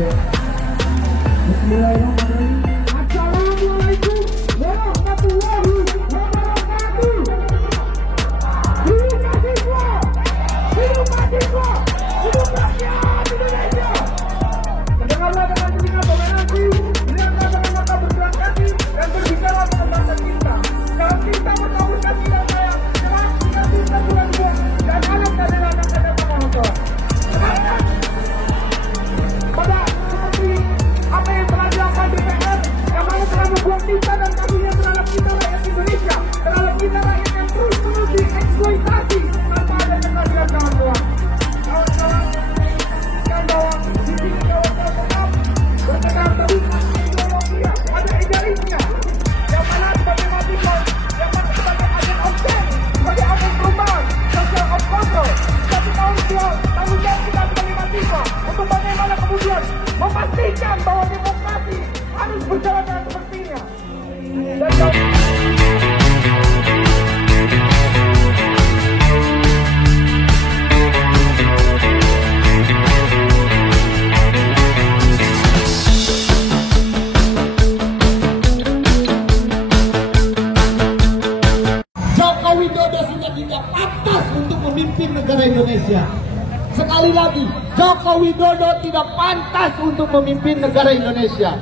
Assalamualaikum warahmatullahi wabarakatuh. Hidup mahasiswa, hidup mahasiswa, hidup rakyat Indonesia. Mendengarlah dengan telinga toleransi, lihatlah dengan mata bergerak kaki, dan berbicara dengan bahasa cinta. Dalam cinta bertaburkan tidak sayang, jelas tidak cinta bulan bulan, dan anak dan anak ada penonton. Semangat! Pada seperti apa yang telah dilakukan DPR, yang mana telah membuat cinta dan kasihnya terhadap kita rakyat Indonesia, terhadap kita rakyat yang terus-menerus dieksploitasi tanpa adanya keadilan kawan-kawan. Kawan-kawan, dan bahwa di sini kawan-kawan tetap bertegar teguh ideologi, ada idealisnya, yang mana sebagai mahasiswa, yang mana sebagai agen of change, sebagai agen perubahan, social of control, satu tanggung jawab kita sebagai mahasiswa untuk bagaimana kemudian memastikan bahwa demokrasi harus berjalan dengan sepertinya. Dan Joko Widodo sudah tidak pantas untuk memimpin negara Indonesia. Sekali lagi, Joko Widodo tidak pantas untuk memimpin negara Indonesia.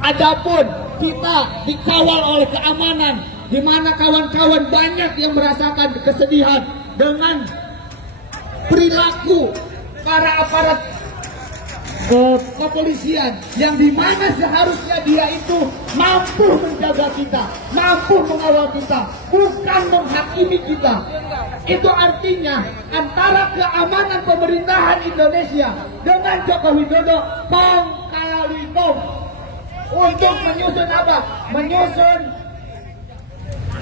Adapun kita dikawal oleh keamanan, di mana kawan-kawan banyak yang merasakan kesedihan dengan perilaku para aparat kepolisian, yang dimana seharusnya dia itu mampu menjaga kita, mampu mengawal kita, bukan menghakimi kita. Itu artinya antara keamanan pemerintahan Indonesia dengan Joko Widodo kong kali kong untuk menyusun apa? Menyusun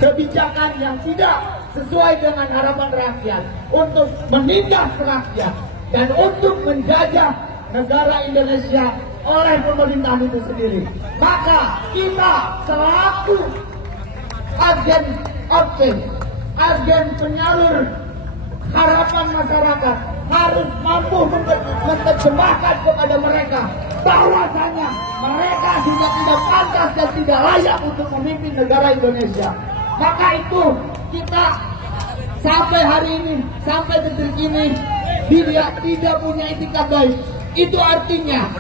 kebijakan yang tidak sesuai dengan harapan rakyat, untuk menindas rakyat dan untuk menjajah negara Indonesia oleh pemerintahan itu sendiri. Maka kita selaku agen of change, agen penyalur harapan masyarakat, harus mampu menerjemahkan kepada mereka bahwasanya mereka sudah tidak pantas dan tidak layak untuk memimpin negara Indonesia. Maka itu kita sampai hari ini, sampai detik ini, dia tidak punya etikat baik. Itu artinya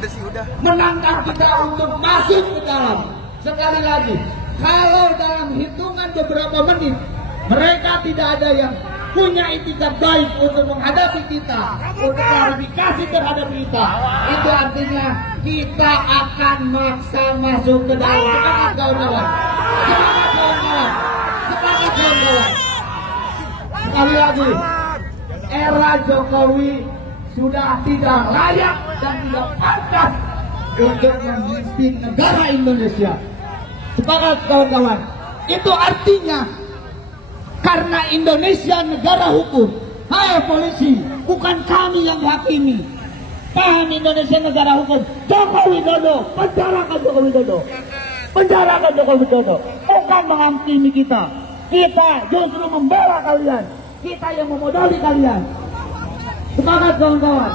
menantang kita untuk masuk ke dalam. Sekali lagi, kalau dalam hitungan beberapa menit mereka tidak ada yang punya etikat baik untuk menghadapi kita, untuk klarifikasi terhadap kita, itu artinya kita akan maksa masuk ke dalam. Semangat kawan-kawan, semangat kawan-kawan, semangat kawan-kawan. Sekali lagi, era Jokowi sudah tidak layak dan tidak pantas untuk memimpin negara Indonesia. Semangat kawan-kawan. Itu artinya karena Indonesia negara hukum. Hai polisi, bukan kami yang dihakimi. Paham Indonesia negara hukum. Joko Widodo, penjarakan Joko Widodo. Penjarakan Joko Widodo. Bukan menghakimi kita. Kita justru membela kalian. Kita yang memodali kalian. Semangat kawan-kawan.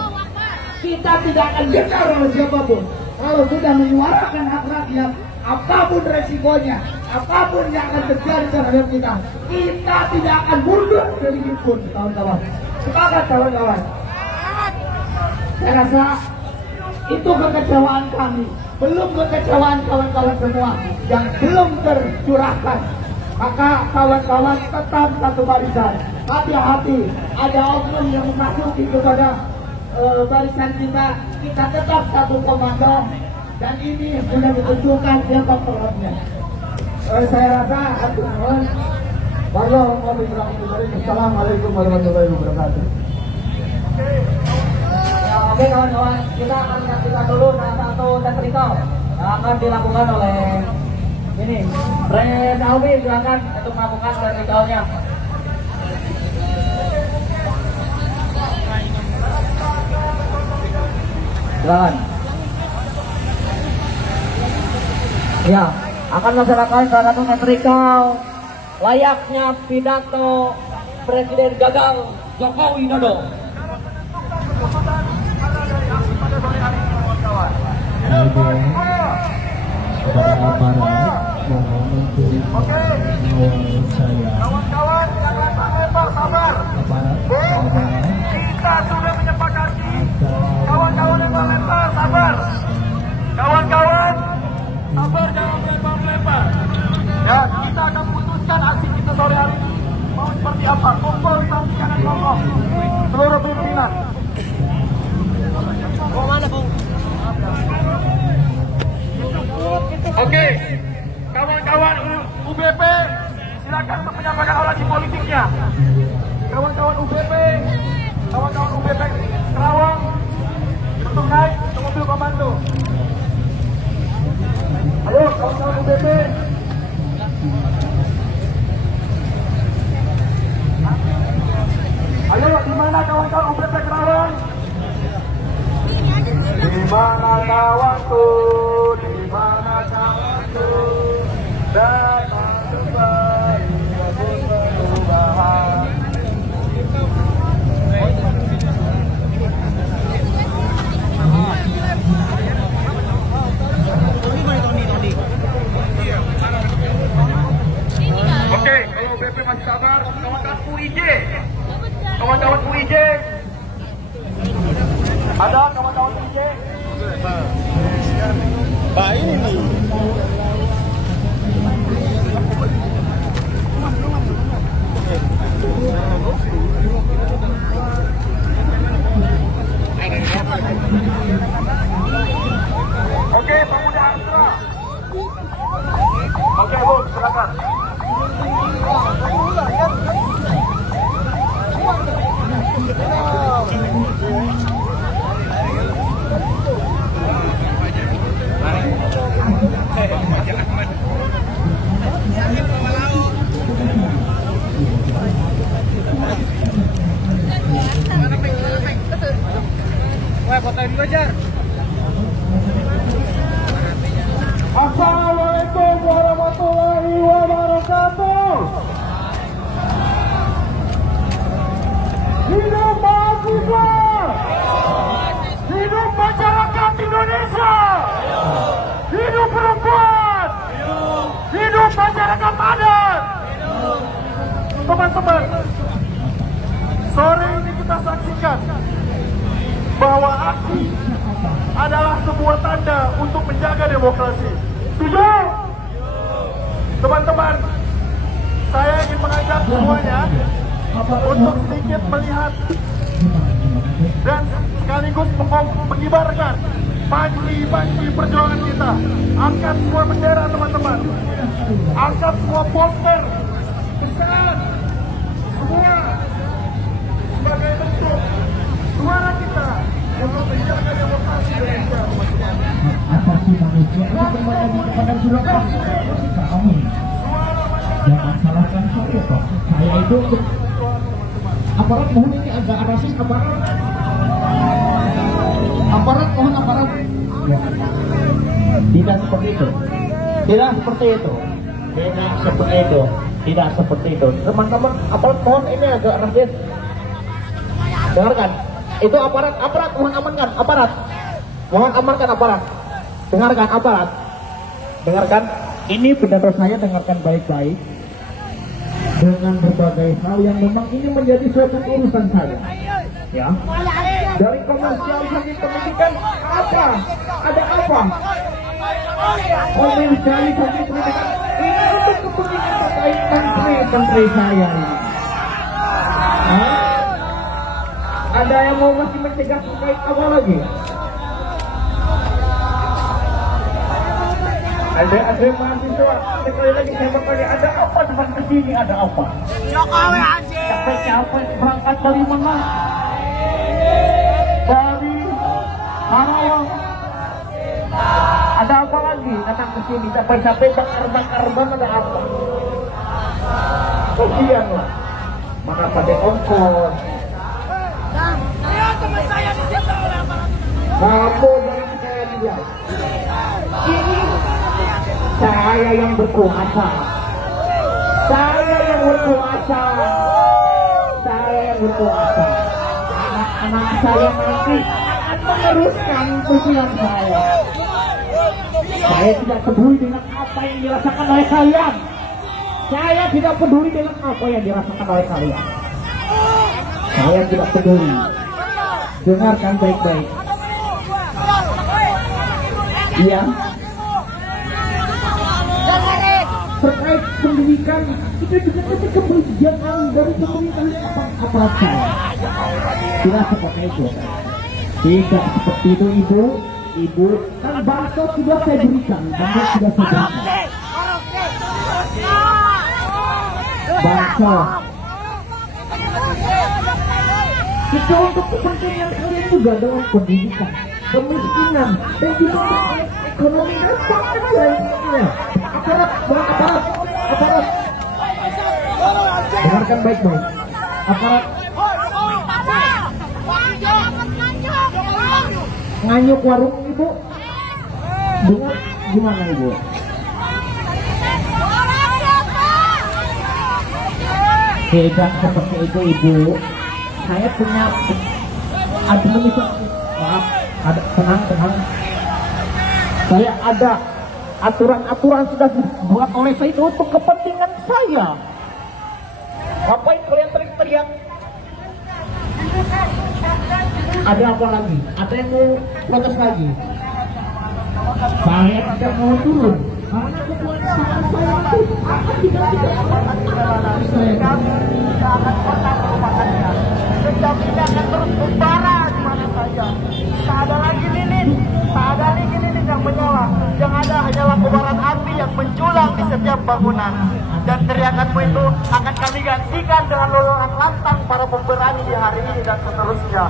Kita tidak akan gentar oleh siapapun. Kalau sudah menyuarakan hak rakyat, apapun resikonya, apapun yang akan terjadi terhadap kita, kita tidak akan mundur sedikit pun, kawan-kawan. Semangat kawan-kawan. Saya rasa itu kekecewaan kami, belum kekecewaan kawan-kawan semua yang belum tercurahkan. Maka kawan-kawan tetap satu barisan. Hati-hati, ada oknum yang memasuki kepada barisan kita. Kita tetap satu komando. Dan ini sudah ditunjukkan siapa perannya. Saya rasa Assalamualaikum warahmatullahi wabarakatuh. Ya, oke kawan-kawan, kita akan menyaksikan dulu satu teknikal yang akan dilakukan oleh ini Ren Alwi. Silakan untuk melakukan teknikalnya. Silakan. Ya, akan melaksanakan salah satu metrikal layaknya pidato Presiden gagal Joko Widodo. kepada aparat mohon untuk mengawal saya. Kawan-kawan jangan lempar, sabar. Aparat, Kita sudah menyepakati. Kawan-kawan yang melempar, sabar. Kawan-kawan, sabar jangan melempar. Ya, kita akan putuskan aksi kita sore hari ini mau seperti apa. Kumpul sampai kanan kelompok. Seluruh pimpinan. Oke, kawan-kawan UBP silakan untuk menyampaikan orasi politiknya. Kawan-kawan UBP Kerawang untuk naik ke mobil komando. Ayo kawan-kawan UBP. Ayo, di mana kawan-kawan UBP Kerawang? Di mana kawanku? Di mana kawanku? Datang kembali untuk perubahan. Oke, kalau BP masih sabar, kawan-kawan UIJ. Kawan-kawan UIJ. Ada kawan-kawan UIJ? Pak ini nih. Oke, pemuda Astra. Oke, Bu, silakan. Assalamualaikum warahmatullahi wabarakatuh. Hidup mahasiswa, hidup masyarakat Indonesia, hidup perempuan, hidup masyarakat adat. Teman-teman, sore ini kita saksikan bahwa aksi adalah sebuah tanda untuk menjaga demokrasi. Setuju? Teman-teman, saya ingin mengajak semuanya untuk sedikit melihat dan sekaligus mengibarkan panji-panji perjuangan kita. Angkat semua bendera, teman-teman. Angkat semua poster besar. Semua sebagai bentuk suara kita untuk menjaga demokrasi Indonesia. asasi manusia itu kembali kepada silakan. Jangan salahkan saya toh. Saya itu aparat mohon ini agak rasis aparat. Aparat mohon aparat. Ya. Tidak seperti itu. Tidak seperti itu. Tidak seperti itu. Tidak seperti itu. Teman-teman, aparat mohon ini agak rasis. Dengarkan. Itu aparat mohon amankan aparat. Mohon amankan aparat. Dengarkan aparat. Dengarkan. Ini benar saya dengarkan baik-baik. Dengan berbagai hal yang memang ini menjadi suatu urusan saya. Ya. Dari komersial sampai pendidikan apa? Ada apa? Komersial sampai pendidikan ini untuk kepentingan terkait menteri saya ini. Hah? Ada yang mau masih mencegah terkait apa lagi? Ada mahasiswa, sekali lagi saya bertanya, ada apa dengan kesini, ada apa? Jokowi anjing. Capek-capek berangkat dari mana? Dari Karawang. Ada apa lagi datang ke sini? Capek-capek bakar-bakar ada apa? Kasihan lah. Mana pada ongkos. Lihat teman saya di situ. Kamu jangan percaya dia. Ini saya yang berkuasa. Saya yang berkuasa. Saya yang berkuasa. Anak-anak saya nanti akan meneruskan tujuan saya. Saya tidak peduli dengan apa yang dirasakan oleh kalian. Saya tidak peduli dengan apa yang dirasakan oleh kalian. Saya tidak peduli. Dengarkan baik-baik. Iya. Terkait pendidikan, kita juga ada kebijakan dari pemerintah aparat saya. Tidak seperti itu. Tidak seperti itu, Ibu. Ibu, kan bansos sudah saya berikan, bansos sudah saya berikan. Bansos. Itu untuk kepentingan kalian juga dalam pendidikan, kemiskinan, dan juga ekonomi dan sampai lainnya. Aparat. Dengarkan baik-baik. Aparat. Nganyuk warung Ibu. Dengar gimana Ibu? Tidak seperti itu Ibu. Saya punya administrasi. Maaf, tenang. Saya ada aturan-aturan sudah dibuat oleh saya itu untuk kepentingan saya. Ngapain kalian teriak-teriak? Ada apa lagi? Ada yang mau protes lagi? Saya tidak mau turun karena kekuasaan saya itu akan Pendampingnya akan terus membara di mana saja. Tak ada lagi lilin yang menyala. Yang ada hanyalah kobaran api yang menjulang di setiap bangunan. Dan teriakanmu itu akan kami gantikan dengan loloran lantang para pemberani di hari ini dan seterusnya.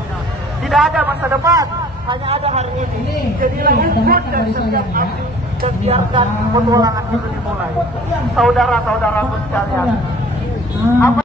Tidak ada masa depan, hanya ada hari ini. Jadilah ubud dari setiap api dan biarkan petualangan itu dimulai. Saudara-saudaraku sekalian, apa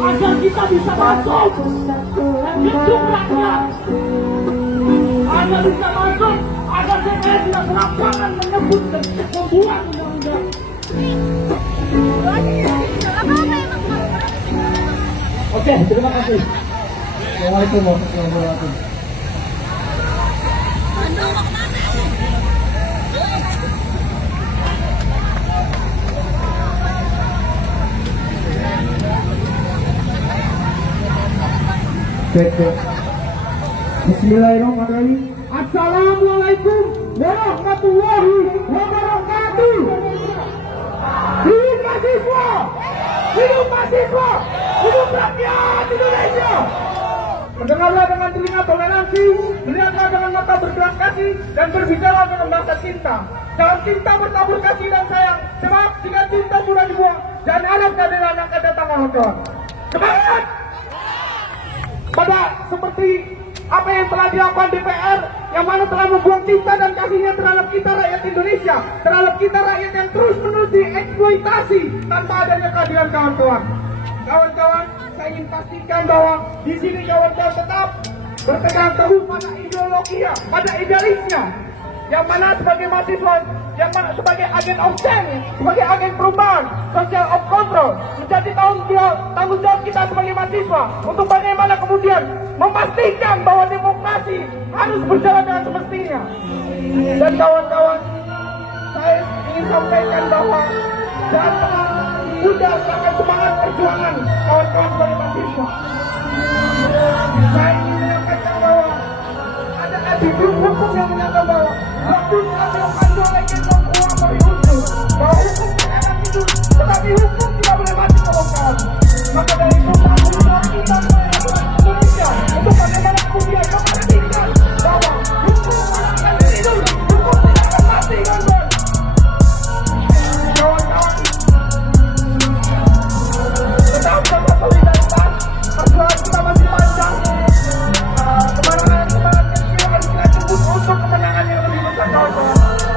agar kita bisa masuk gedung rakyat, agar bisa masuk, agar DPR tidak serampangan menyebut dan membuat undang-undang. Oke, terima kasih. Assalamualaikum warahmatullahi wabarakatuh. Bismillahirrahmanirrahim. Assalamualaikum warahmatullahi wabarakatuh. Hidup mahasiswa, hidup mahasiswa, hidup rakyat Indonesia. Mendengarlah dengan telinga toleransi, melihatlah dengan mata bergerak kasih, dan berbicara dengan bahasa cinta. Dalam cinta bertabur kasih dan sayang, sebab jika cinta sudah dibuang, dan anak dan anak akan datang Allah Tuhan. Semangat! Pada seperti apa yang telah dilakukan DPR, yang mana telah membuang cinta dan kasihnya terhadap kita rakyat Indonesia, terhadap kita rakyat yang terus-menerus dieksploitasi tanpa adanya keadilan kawan-kawan. Kawan-kawan, saya ingin pastikan bahwa di sini kawan-kawan tetap berpegang teguh pada ideologinya, pada idealisnya, yang mana sebagai mahasiswa, yang mana sebagai agen of change, sebagai agen perubahan, social of control, menjadi tanggung jawab kita sebagai mahasiswa untuk bagaimana kemudian memastikan bahwa demokrasi harus berjalan dengan semestinya. Dan kawan-kawan, saya ingin sampaikan bahwa jangan pernah mudah akan semangat perjuangan kawan-kawan sebagai mahasiswa. Saya ingin menyampaikan bahwa ada di grup hukum yang menyatakan bahwa waktu ada oleh kita uang dari hukum, bahwa hukum tidak akan hidup, tetapi hukum tidak boleh mati kawan-kawan. Maka dari itu tanggung kita Indonesia untuk bagaimana kemudian memastikan bahwa hukum tidak akan hidup, hukum tidak akan mati kawan-kawan. Kawan-kawan, tetap jaga solidaritas, perjuangan kita masih panjang. Kemenangan kecil harus kita jemput untuk kemenangan yang lebih besar kawan-kawan.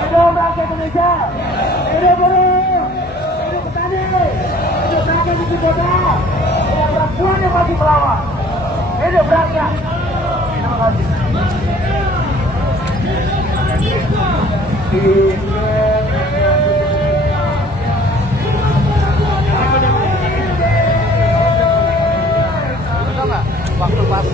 Hidup rakyat Indonesia. Hidup buruh. Hidup petani. Hidup rakyat di kota. Hidup perempuan yang masih melawan. Hidup rakyat. Terima kasih. Waktu pas